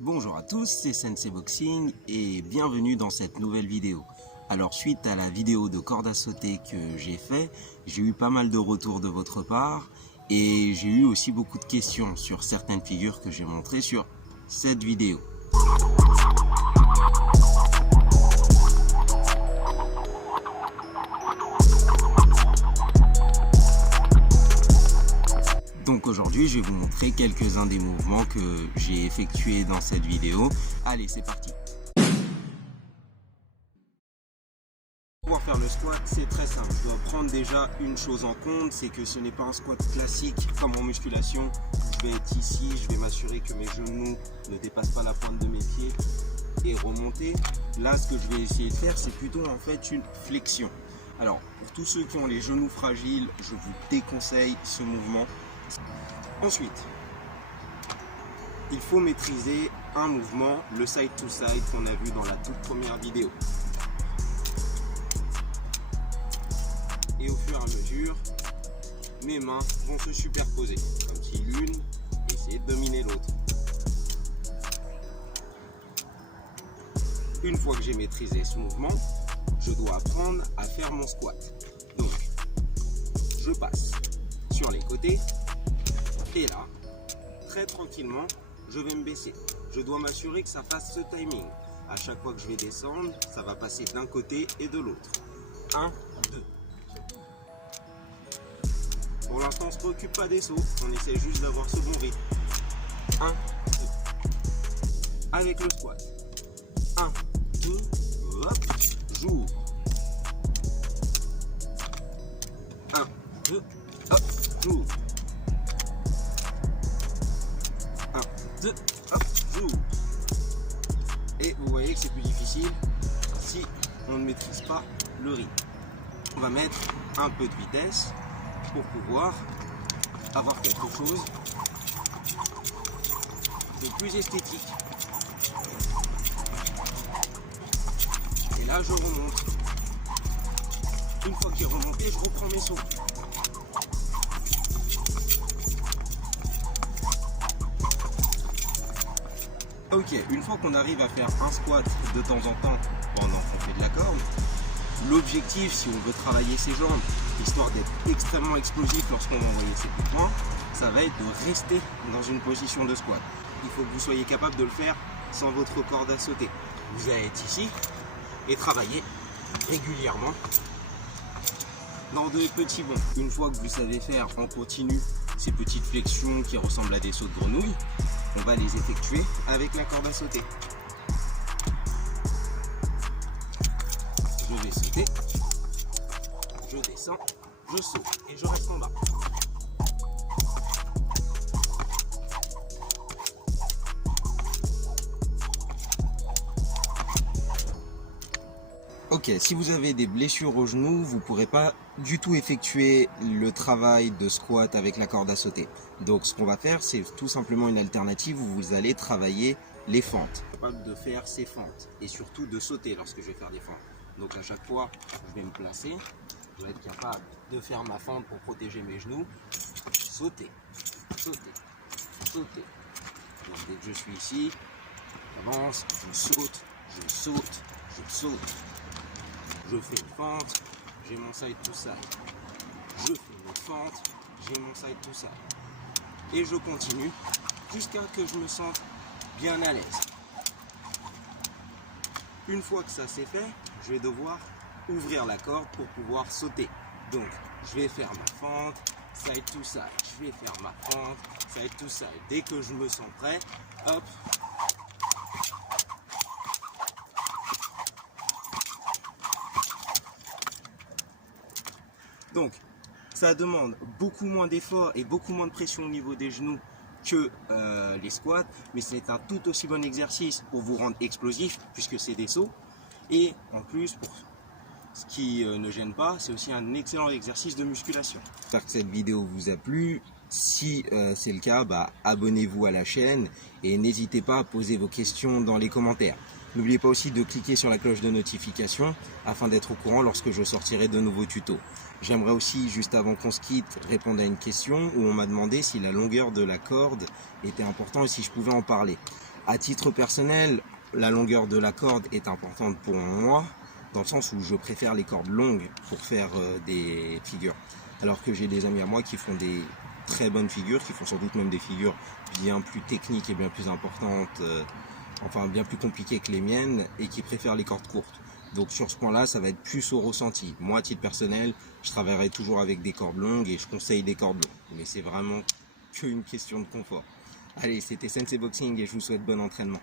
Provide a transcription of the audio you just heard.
Bonjour à tous, c'est Sensei Boxing et bienvenue dans cette nouvelle vidéo. Alors suite à la vidéo de corde à sauter que j'ai fait, j'ai eu pas mal de retours de votre part et j'ai eu aussi beaucoup de questions sur certaines figures que j'ai montrées sur cette vidéo. Donc aujourd'hui, je vais vous montrer quelques-uns des mouvements que j'ai effectués dans cette vidéo. Allez, c'est parti. Pour faire le squat, c'est très simple. Je dois prendre déjà une chose en compte, c'est que ce n'est pas un squat classique comme en musculation. Je vais être ici, je vais m'assurer que mes genoux ne dépassent pas la pointe de mes pieds et remonter. Là, ce que je vais essayer de faire, c'est plutôt en fait une flexion. Alors, pour tous ceux qui ont les genoux fragiles, je vous déconseille ce mouvement. Ensuite, il faut maîtriser un mouvement, le side to side qu'on a vu dans la toute première vidéo. Et au fur et à mesure, mes mains vont se superposer, comme si l'une essayait de dominer l'autre. Une fois que j'ai maîtrisé ce mouvement, je dois apprendre à faire mon squat. Donc, je passe sur les côtés. Et là, très tranquillement, je vais me baisser. Je dois m'assurer que ça fasse ce timing. À chaque fois que je vais descendre, ça va passer d'un côté et de l'autre. 1, 2. Pour l'instant, on ne se préoccupe pas des sauts. On essaie juste d'avoir ce bon rythme. 1, 2. Avec le squat. 1, 2, hop, j'ouvre. 1, 2, hop, j'ouvre. 1, 2, hop, j'ouvre. Et vous voyez que c'est plus difficile si on ne maîtrise pas le rythme. On va mettre un peu de vitesse pour pouvoir avoir quelque chose de plus esthétique. Et là, je remonte. Une fois qu'il est remonté, je reprends mes sauts. Ok, une fois qu'on arrive à faire un squat de temps en temps pendant qu'on fait de la corde, l'objectif, si on veut travailler ses jambes, histoire d'être extrêmement explosif lorsqu'on va envoyer ses coups de poing, ça va être de rester dans une position de squat. Il faut que vous soyez capable de le faire sans votre corde à sauter. Vous allez être ici et travailler régulièrement dans de petits bonds. Une fois que vous savez faire en continu ces petites flexions qui ressemblent à des sauts de grenouille, on va les effectuer avec la corde à sauter. Je vais sauter, je descends, je saute et je reste en bas. Ok, si vous avez des blessures au genou, vous ne pourrez pas du tout effectuer le travail de squat avec la corde à sauter. Donc ce qu'on va faire, c'est tout simplement une alternative où vous allez travailler les fentes. Capable de faire ces fentes et surtout de sauter lorsque je vais faire des fentes. Donc à chaque fois, je vais me placer, je vais être capable de faire ma fente pour protéger mes genoux. Sauter, sauter, sauter. Donc dès que je suis ici, j'avance, je saute, je saute, je saute. Je fais une fente, j'ai mon side to side. Je fais une autre fente, j'ai mon side to side. Et je continue jusqu'à ce que je me sente bien à l'aise. Une fois que ça c'est fait, je vais devoir ouvrir la corde pour pouvoir sauter. Donc, je vais faire ma fente, side to side. Je vais faire ma fente, side to side. Dès que je me sens prêt, hop. Donc, ça demande beaucoup moins d'efforts et beaucoup moins de pression au niveau des genoux que les squats, mais c'est un tout aussi bon exercice pour vous rendre explosif puisque c'est des sauts. Et en plus, pour ce qui ne gêne pas, c'est aussi un excellent exercice de musculation. J'espère que cette vidéo vous a plu. Si c'est le cas, abonnez-vous à la chaîne et n'hésitez pas à poser vos questions dans les commentaires. N'oubliez pas aussi de cliquer sur la cloche de notification afin d'être au courant lorsque je sortirai de nouveaux tutos. J'aimerais aussi, juste avant qu'on se quitte, répondre à une question où on m'a demandé si la longueur de la corde était importante et si je pouvais en parler. À titre personnel, la longueur de la corde est importante pour moi, dans le sens où je préfère les cordes longues pour faire des figures. Alors que j'ai des amis à moi qui font des très bonnes figures, qui font sans doute même des figures bien plus techniques et bien plus importantes, enfin bien plus compliquées que les miennes, et qui préfèrent les cordes courtes. Donc sur ce point-là, ça va être plus au ressenti. Moi, à titre personnel, je travaillerai toujours avec des cordes longues et je conseille des cordes longues. Mais c'est vraiment qu'une question de confort. Allez, c'était Sensei Boxing et je vous souhaite bon entraînement.